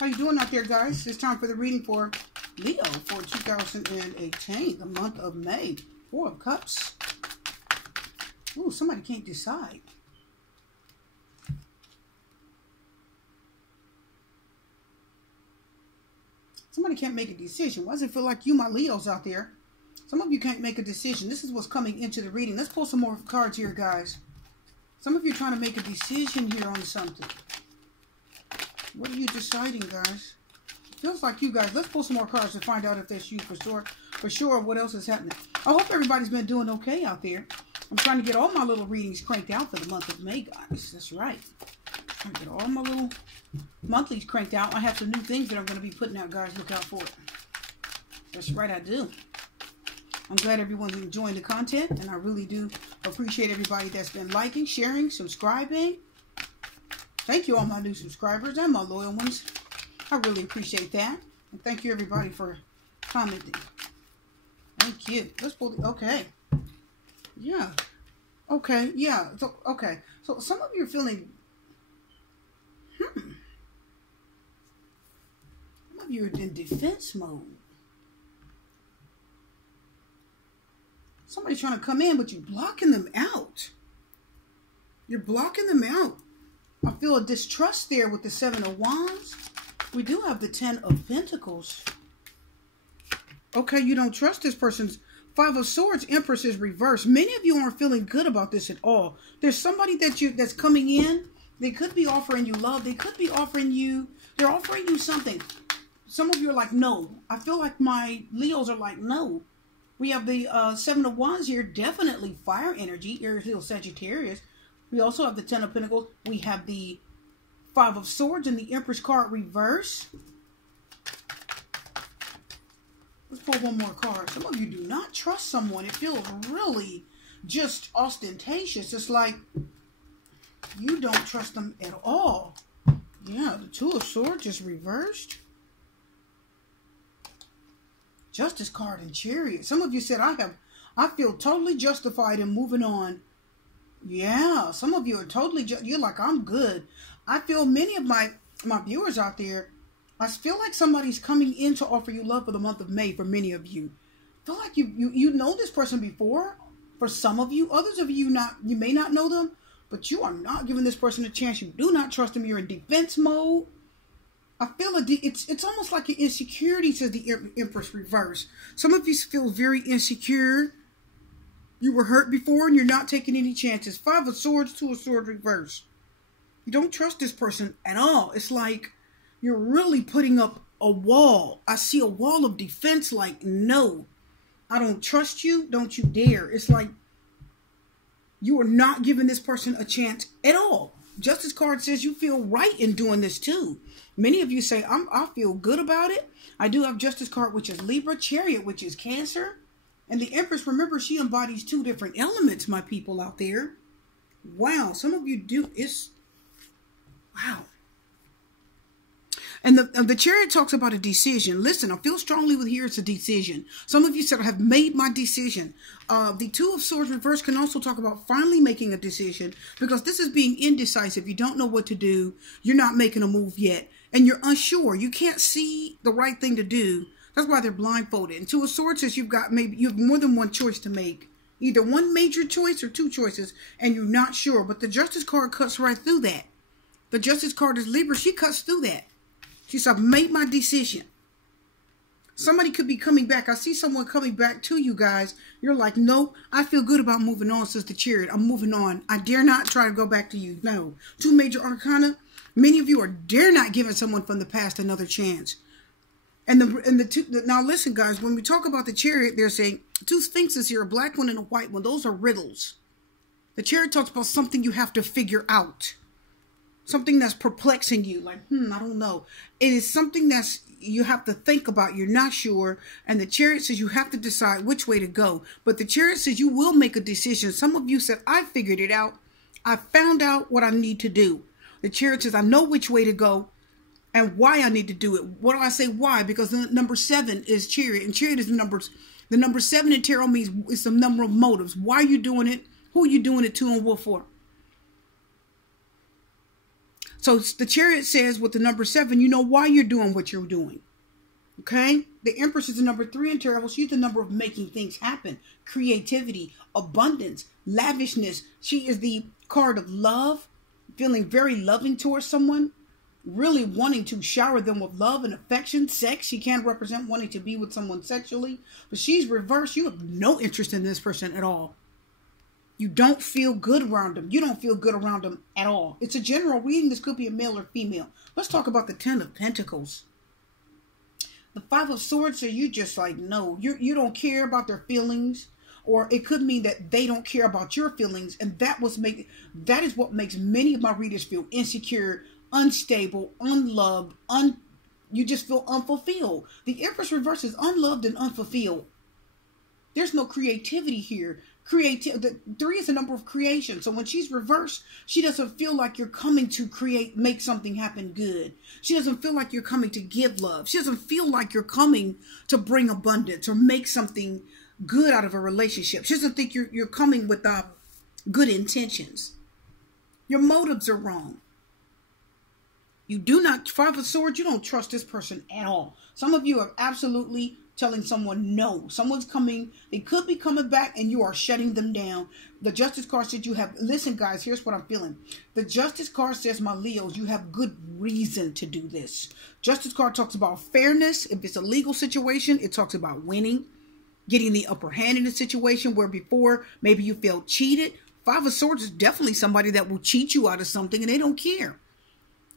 How you doing out there, guys? It's time for the reading for Leo for 2018, the month of May. Four of Cups. Ooh, somebody can't decide. Somebody can't make a decision. Why does it feel like you, my Leos out there? Some of you can't make a decision. This is what's coming into the reading. Let's pull some more cards here, guys. Some of you are trying to make a decision here on something. What are you deciding, guys? Feels like you guys. Let's pull some more cards to find out if that's you for sure. For sure, what else is happening. I hope everybody's been doing okay out there. I'm trying to get all my little readings cranked out for the month of May, guys. That's right. I'm trying to get all my little monthlies cranked out. I have some new things that I'm going to be putting out, guys. Look out for it. That's right, I do. I'm glad everyone's enjoying the content, and I really do appreciate everybody that's been liking, sharing, subscribing. Thank you, all my new subscribers and my loyal ones. I really appreciate that. And thank you, everybody, for commenting. Thank you. Let's pull the... Okay. Yeah. Okay. Yeah. So, okay. So, some of you are feeling... Some of you are in defense mode. Somebody's trying to come in, but you're blocking them out. You're blocking them out. I feel a distrust there with the Seven of Wands. We do have the Ten of Pentacles. Okay, you don't trust this person's Five of Swords. Empress is reversed. Many of you aren't feeling good about this at all. There's somebody that's coming in. They could be offering you love. They could be offering you, they're offering you something. Some of you are like, no. I feel like my Leos are like, no. We have the Seven of Wands here. Definitely fire energy. Aries, Leo, Sagittarius. We also have the Ten of Pentacles. We have the Five of Swords and the Empress card reverse. Let's pull one more card. Some of you do not trust someone. It feels really just ostentatious. It's like you don't trust them at all. Yeah, the Two of Swords is reversed. Justice card and Chariot. Some of you said, I feel totally justified in moving on. Yeah, some of you are totally, you're like, I'm good. I feel many of my viewers out there, I feel like somebody's coming in to offer you love for the month of May for many of you. I feel like you know this person before. For some of you, others of you you may not know them, but you are not giving this person a chance. You do not trust them. You're in defense mode. I feel it's almost like an insecurity, says the Empress reverse. Some of you feel very insecure. You were hurt before and you're not taking any chances. Five of Swords, Two of Swords reverse. You don't trust this person at all. It's like you're really putting up a wall. I see a wall of defense like, no, I don't trust you. Don't you dare. It's like you are not giving this person a chance at all. Justice card says you feel right in doing this too. Many of you say, I feel good about it. I do have Justice card, which is Libra, Chariot, which is Cancer. And the Empress, remember, she embodies two different elements, my people out there. Wow, some of you do. Wow. And the Chariot talks about a decision. Listen, I feel strongly with here it's a decision. Some of you said, I have made my decision. The Two of Swords reverse can also talk about finally making a decision, because this is being indecisive. You don't know what to do. You're not making a move yet. And you're unsure. You can't see the right thing to do. That's why they're blindfolded. And Two of Swords says you have more than one choice to make. Either one major choice or two choices, and you're not sure. But the Justice card cuts right through that. The Justice card is Libra. She cuts through that. She said, I've made my decision. Somebody could be coming back. I see someone coming back to you guys. You're like, nope, I feel good about moving on, says the Chariot. I'm moving on. I dare not try to go back to you. No. Two major arcana. Many of you dare not giving someone from the past another chance. Now listen, guys, when we talk about the Chariot, they're saying two sphinxes here, a black one and a white one. Those are riddles. The Chariot talks about something you have to figure out. Something that's perplexing you. Like, I don't know. It is something you have to think about. You're not sure. And the Chariot says you have to decide which way to go. But the Chariot says you will make a decision. Some of you said, I figured it out. I found out what I need to do. The Chariot says, I know which way to go and why I need to do it. What do I say why? Because the number 7 is Chariot. And Chariot is the number 7 in tarot means it's a number of motives. Why are you doing it? Who are you doing it to and what for? So the Chariot says with the number 7, you know why you're doing what you're doing. Okay? The Empress is the number 3 in tarot. She's the number of making things happen. Creativity, abundance, lavishness. She is the card of love, feeling very loving towards someone, really wanting to shower them with love and affection, sex. She can represent wanting to be with someone sexually, but she's reversed. You have no interest in this person at all. You don't feel good around them. You don't feel good around them at all. It's a general reading. This could be a male or female. Let's talk about the 10 of Pentacles. The 5 of Swords, so you just like, no, you don't care about their feelings. Or it could mean that they don't care about your feelings. And that is what makes many of my readers feel insecure, unstable, unloved, you just feel unfulfilled. The Empress reverse is unloved and unfulfilled. There's no creativity here. The 3 is a number of creation. So when she's reversed, she doesn't feel like you're coming to make something happen good. She doesn't feel like you're coming to give love. She doesn't feel like you're coming to bring abundance or make something good out of a relationship. She doesn't think you're coming with good intentions. Your motives are wrong. You do not, 5 of Swords, you don't trust this person at all. Some of you are absolutely telling someone no. Someone's coming, they could be coming back and you are shutting them down. The Justice card said you have, listen guys, here's what I'm feeling. The Justice card says, my Leos, you have good reason to do this. Justice card talks about fairness. If it's a legal situation, it talks about winning, getting the upper hand in a situation where before maybe you felt cheated. 5 of Swords is definitely somebody that will cheat you out of something and they don't care.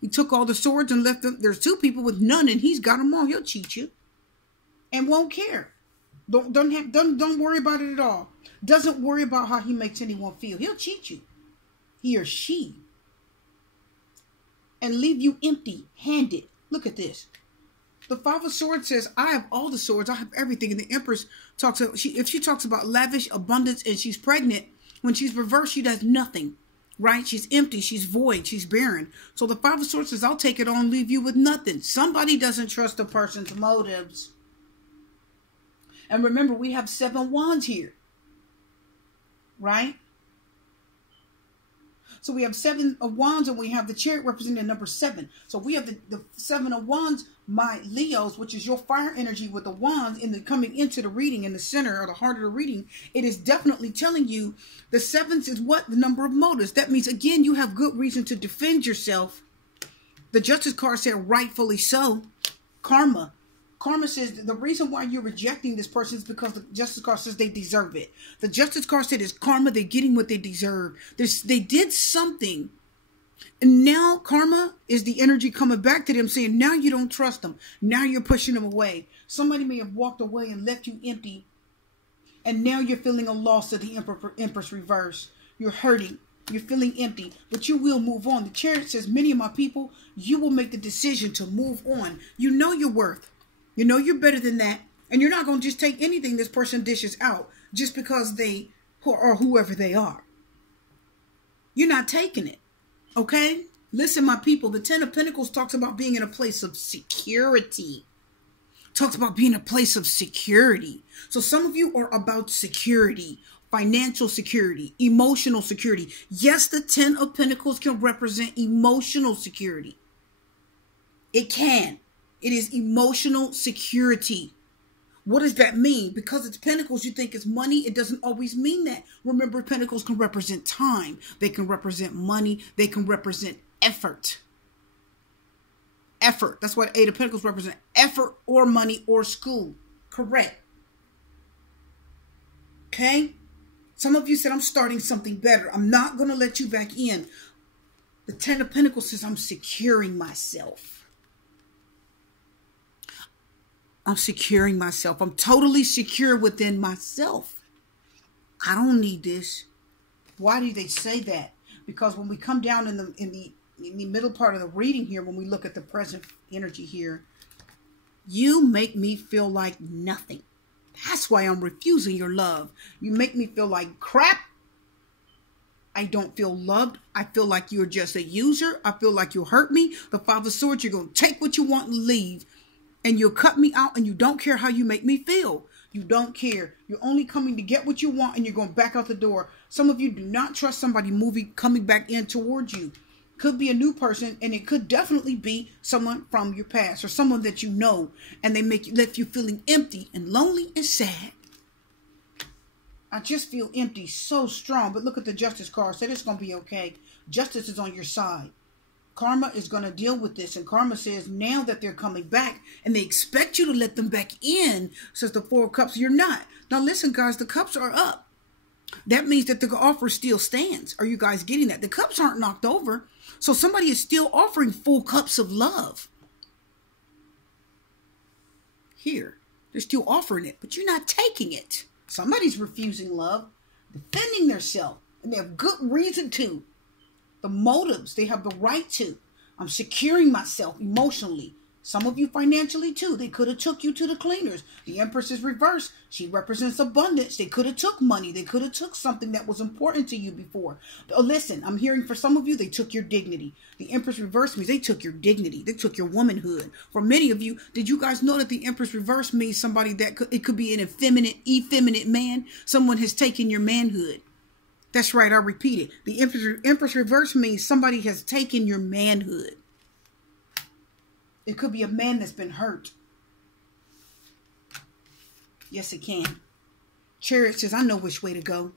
He took all the swords and left them. There's 2 people with none and he's got them all. He'll cheat you and won't care. Don't worry about it at all. Doesn't worry about how he makes anyone feel. He'll cheat you, he or she, and leave you empty-handed. Look at this. The 5 of Swords says, I have all the swords. I have everything. And the Empress talks about, if she talks about lavish abundance and she's pregnant, when she's reversed, she does nothing, right? She's empty. She's void. She's barren. So the 5 of Swords says, I'll take it on, leave you with nothing. Somebody doesn't trust a person's motives. And remember, we have 7 wands here, right? So we have 7 of wands and we have the Chariot representing number 7. So we have the 7 of wands, my Leos, which is your fire energy with the wands coming into the reading in the center or the heart of the reading. It is definitely telling you the 7th is what? The number of motives. That means, again, you have good reason to defend yourself. The Justice card said rightfully so. Karma. Karma says the reason why you're rejecting this person is because the Justice card says they deserve it. The Justice card said it's karma. They're getting what they deserve. They did something. And now karma is the energy coming back to them saying, now you don't trust them. Now you're pushing them away. Somebody may have walked away and left you empty. And now you're feeling a loss of the Empress reverse. You're hurting. You're feeling empty. But you will move on. The Chariot says, many of my people, you will make the decision to move on. You know your worth. You know you're better than that. And you're not going to just take anything this person dishes out just because they or whoever they are. You're not taking it. Okay? Listen, my people, the 10 of Pentacles talks about being in a place of security. Talks about being in a place of security. So some of you are about security, financial security, emotional security. Yes, the 10 of Pentacles can represent emotional security. It can. It is emotional security. What does that mean? Because it's Pentacles, you think it's money. It doesn't always mean that. Remember, Pentacles can represent time. They can represent money. They can represent effort. Effort. That's what 8 of Pentacles represent. Effort or money or school. Correct. Okay? Some of you said, I'm starting something better. I'm not going to let you back in. The 10 of Pentacles says, I'm securing myself. I'm securing myself. I'm totally secure within myself. I don't need this. Why do they say that? Because when we come down in the middle part of the reading here, when we look at the present energy here, you make me feel like nothing. That's why I'm refusing your love. You make me feel like crap. I don't feel loved. I feel like you're just a user. I feel like you'll hurt me. The 5 of Swords, you're going to take what you want and leave. And you'll cut me out and you don't care how you make me feel. You don't care. You're only coming to get what you want and you're going back out the door. Some of you do not trust somebody coming back in towards you. Could be a new person, and it could definitely be someone from your past or someone that you know, and they left you feeling empty and lonely and sad. I just feel empty so strong. But look at the Justice card. Said it's going to be okay. Justice is on your side. Karma is going to deal with this. And Karma says now that they're coming back and they expect you to let them back in, says the Four of Cups, you're not. Now listen, guys, the cups are up. That means that the offer still stands. Are you guys getting that? The cups aren't knocked over. So somebody is still offering full cups of love. Here, they're still offering it, but you're not taking it. Somebody's refusing love, defending themselves, and they have good reason to. The motives, they have the right to. I'm securing myself emotionally. Some of you financially too. They could have took you to the cleaners. The Empress is reversed. She represents abundance. They could have took money. They could have took something that was important to you before. Listen, I'm hearing for some of you, they took your dignity. The Empress reversed means they took your dignity. They took your womanhood. For many of you, did you guys know that the Empress reversed means somebody that it could be an effeminate man? Someone has taken your manhood. That's right, I repeat it. The Empress reverse means somebody has taken your manhood. It could be a man that's been hurt. Yes, it can. Chariot says, I know which way to go.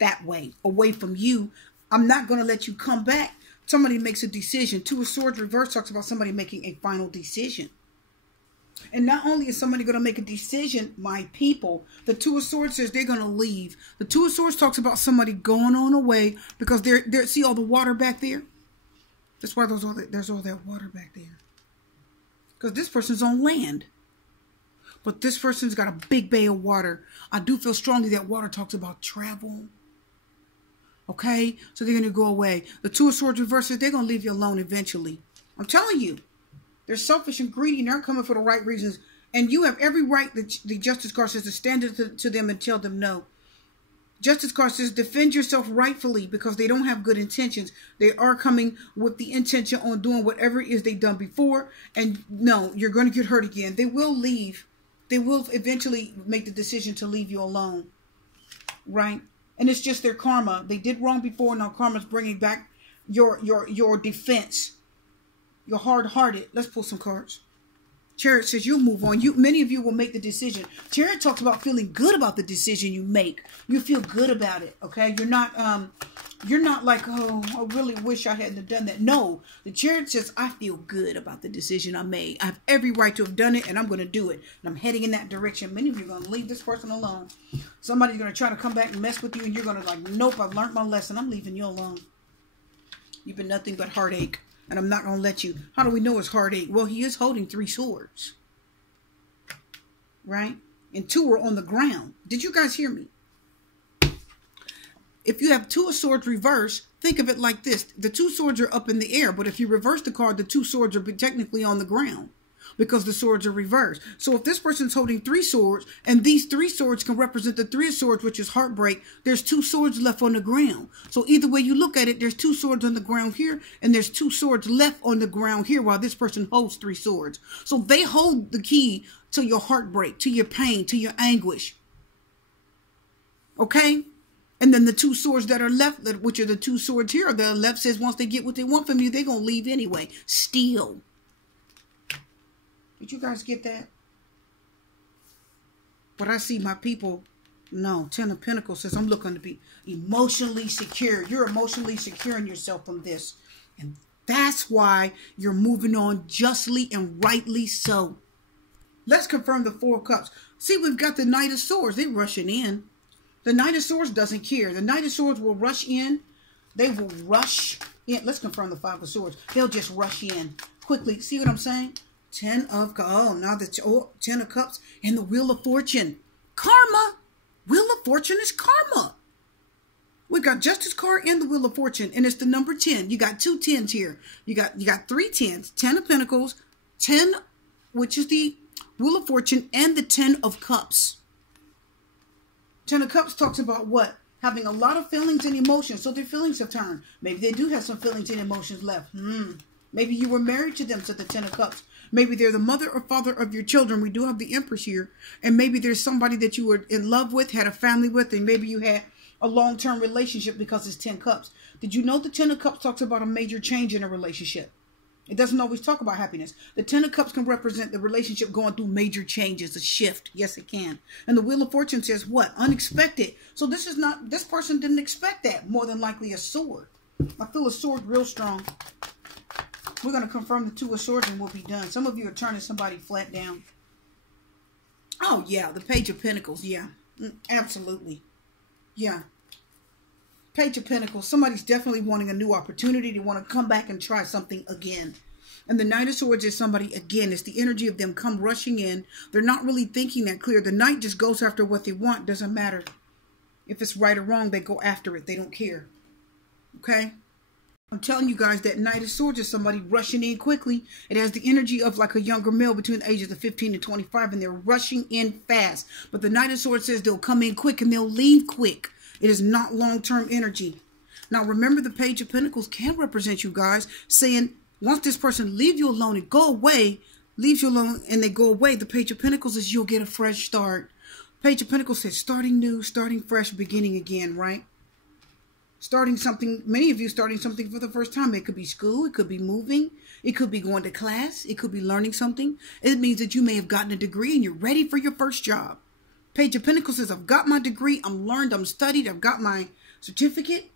That way, away from you. I'm not going to let you come back. Somebody makes a decision. Two of Swords reverse talks about somebody making a final decision. And not only is somebody going to make a decision, my people, the Two of Swords says they're going to leave. The Two of Swords talks about somebody going on away because they're see all the water back there? That's why there's all that water back there. Because this person's on land. But this person's got a big bay of water. I do feel strongly that water talks about travel. Okay? So they're going to go away. The Two of Swords reverses, they're going to leave you alone eventually. I'm telling you. They're selfish and greedy and they're coming for the right reasons. And you have every right, the Justice card says, to stand to them and tell them no. Justice card says, defend yourself rightfully because they don't have good intentions. They are coming with the intention on doing whatever it is they've done before. And no, you're going to get hurt again. They will leave. They will eventually make the decision to leave you alone. Right? And it's just their karma. They did wrong before. Now karma's bringing back your defense. You're hard-hearted. Let's pull some cards. Chariot says you'll move on. Many of you will make the decision. Chariot talks about feeling good about the decision you make. You feel good about it. Okay, you're not like, oh, I really wish I hadn't done that. No, the Chariot says I feel good about the decision I made. I have every right to have done it, and I'm going to do it. And I'm heading in that direction. Many of you are going to leave this person alone. Somebody's going to try to come back and mess with you, and you're going to like, nope, I've learned my lesson. I'm leaving you alone. You've been nothing but heartache. And I'm not going to let you. How do we know it's heartache? Well, he is holding 3 swords. Right? And 2 are on the ground. Did you guys hear me? If you have 2 of Swords reversed, think of it like this. The 2 swords are up in the air. But if you reverse the card, the 2 swords are technically on the ground. Because the swords are reversed. So if this person's holding 3 swords, and these 3 swords can represent the 3 of Swords, which is heartbreak, there's 2 swords left on the ground. So either way you look at it, there's 2 swords on the ground here, and there's 2 swords left on the ground here, while this person holds 3 swords. So they hold the key to your heartbreak, to your pain, to your anguish. Okay? And then the 2 swords that are left, which are the 2 swords here, the left says once they get what they want from you, they're going to leave anyway. Steal. Did you guys get that? But I see my people, no. 10 of Pentacles says I'm looking to be emotionally secure. You're emotionally securing yourself from this. And that's why you're moving on justly and rightly so. Let's confirm the 4 of Cups. See, we've got the Knight of Swords. They're rushing in. The Knight of Swords doesn't care. The Knight of Swords will rush in. They will rush in. Let's confirm the 5 of Swords. They'll just rush in quickly. See what I'm saying? 10 of Cups. Oh, now the 10 of Cups and the Wheel of Fortune. Karma. Wheel of Fortune is karma. We got Justice card and the Wheel of Fortune, and it's the number 10. You got 2 10s here. You got 3 10s. 10 of Pentacles, 10, which is the Wheel of Fortune, and the 10 of Cups. 10 of Cups talks about what? Having a lot of feelings and emotions. So their feelings have turned. Maybe they do have some feelings and emotions left. Maybe you were married to them, said the 10 of Cups. Maybe they're the mother or father of your children. We do have the Empress here. And maybe there's somebody that you were in love with, had a family with, and maybe you had a long-term relationship because it's 10 cups. Did you know the 10 of cups talks about a major change in a relationship? It doesn't always talk about happiness. The 10 of cups can represent the relationship going through major changes, a shift. Yes, it can. And the Wheel of Fortune says what? Unexpected. So this person didn't expect that. More than likely a sword. I feel a sword real strong. We're going to confirm the 2 of Swords and we'll be done. Some of you are turning somebody flat down. Oh, yeah. The Page of Pentacles. Yeah. Absolutely. Yeah. Page of Pentacles. Somebody's definitely wanting a new opportunity. They want to come back and try something again. And the Knight of Swords is somebody, again, it's the energy of them come rushing in. They're not really thinking that clear. The Knight just goes after what they want. Doesn't matter if it's right or wrong. They go after it. They don't care. Okay? I'm telling you guys that Knight of Swords is somebody rushing in quickly. It has the energy of like a younger male between the ages of 15 and 25, and they're rushing in fast. But the Knight of Swords says they'll come in quick and they'll leave quick. It is not long-term energy. Now, remember, the Page of Pentacles can represent you guys saying, once this person leave you alone and go away, leaves you alone and they go away, the Page of Pentacles is you'll get a fresh start. Page of Pentacles says starting new, starting fresh, beginning again, right? Starting something, many of you starting something for the first time. It could be school, it could be moving, it could be going to class, it could be learning something. It means that you may have gotten a degree and you're ready for your first job. Page of Pentacles says, I've got my degree, I'm learned, I'm studied, I've got my certificate,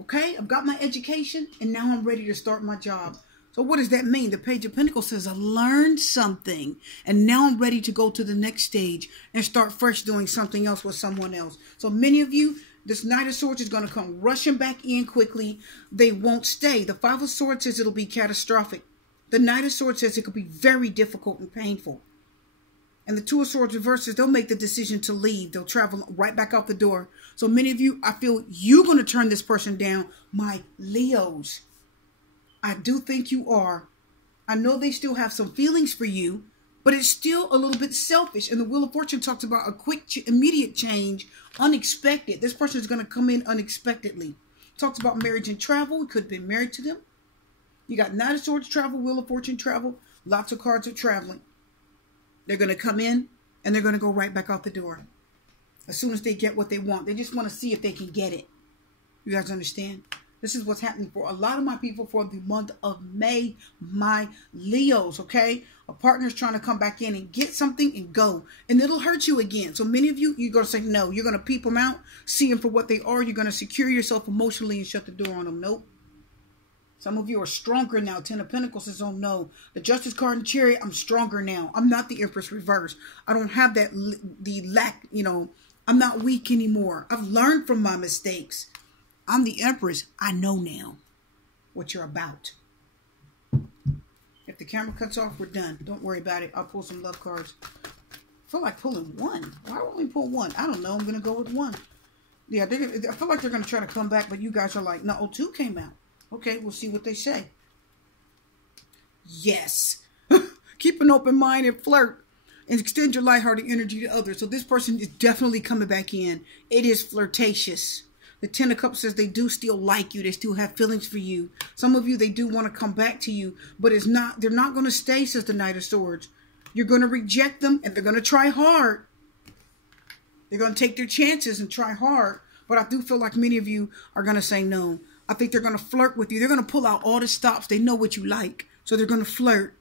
okay? I've got my education, and now I'm ready to start my job. So what does that mean? The Page of Pentacles says, I learned something, and now I'm ready to go to the next stage and start fresh doing something else with someone else. So many of you, this Knight of Swords is going to come rushing back in quickly. They won't stay. The 5 of Swords says it'll be catastrophic. The Knight of Swords says it could be very difficult and painful. And the 2 of Swords reverses, they'll make the decision to leave. They'll travel right back out the door. So many of you, I feel you're going to turn this person down. My Leos, I do think you are. I know they still have some feelings for you, but it's still a little bit selfish. And the Wheel of Fortune talks about a quick, immediate change, unexpected. This person is going to come in unexpectedly. Talks about marriage and travel. It could have been married to them. You got Knight of Swords travel, Wheel of Fortune travel. Lots of cards of traveling. They're going to come in and they're going to go right back out the door. As soon as they get what they want. They just want to see if they can get it. You guys understand? This is what's happening for a lot of my people for the month of May. My Leos, okay? A partner's trying to come back in and get something and go. And it'll hurt you again. So many of you, you're going to say no. You're going to peep them out, see them for what they are. You're going to secure yourself emotionally and shut the door on them. Nope. Some of you are stronger now. 10 of Pentacles says, oh no. The Justice card and Chariot, I'm stronger now. I'm not the Empress reverse. I don't have that, the lack, you know, I'm not weak anymore. I've learned from my mistakes. I'm the Empress. I know now what you're about. If the camera cuts off, we're done. Don't worry about it. I'll pull some love cards. I feel like pulling one. Why don't we pull one? I don't know. I'm going to go with one. Yeah, I feel like they're going to try to come back, but you guys are like, no, 2 came out. Okay, we'll see what they say. Yes. Keep an open mind and flirt. And extend your lighthearted energy to others. So this person is definitely coming back in. It is flirtatious. The 10 of Cups says they do still like you. They still have feelings for you. Some of you, they do want to come back to you. But it's not. They're not going to stay, says the Knight of Swords. You're going to reject them. And they're going to try hard. They're going to take their chances and try hard. But I do feel like many of you are going to say no. I think they're going to flirt with you. They're going to pull out all the stops. They know what you like. So they're going to flirt.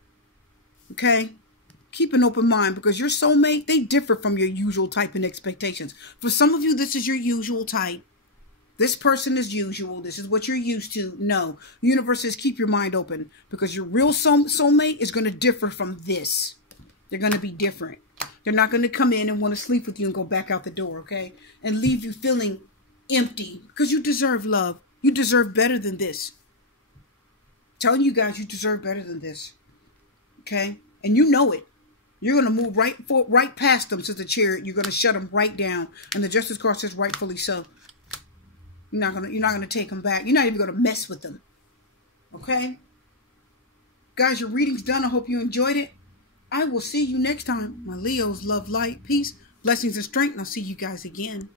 Okay? Keep an open mind because your soulmate, they differ from your usual type and expectations. For some of you, this is your usual type. This person is usual. This is what you're used to. No. The universe says keep your mind open because your real soulmate is going to differ from this. They're going to be different. They're not going to come in and want to sleep with you and go back out the door, okay? And leave you feeling empty because you deserve love. You deserve better than this. I'm telling you guys, you deserve better than this. Okay? And you know it. You're going to move right past them, says the Chariot. You're going to shut them right down. And the Justice card says rightfully so. You're not going to take them back. You're not even going to mess with them. Okay? Guys, your reading's done. I hope you enjoyed it. I will see you next time. My Leos, love, light, peace, blessings, and strength. And I'll see you guys again.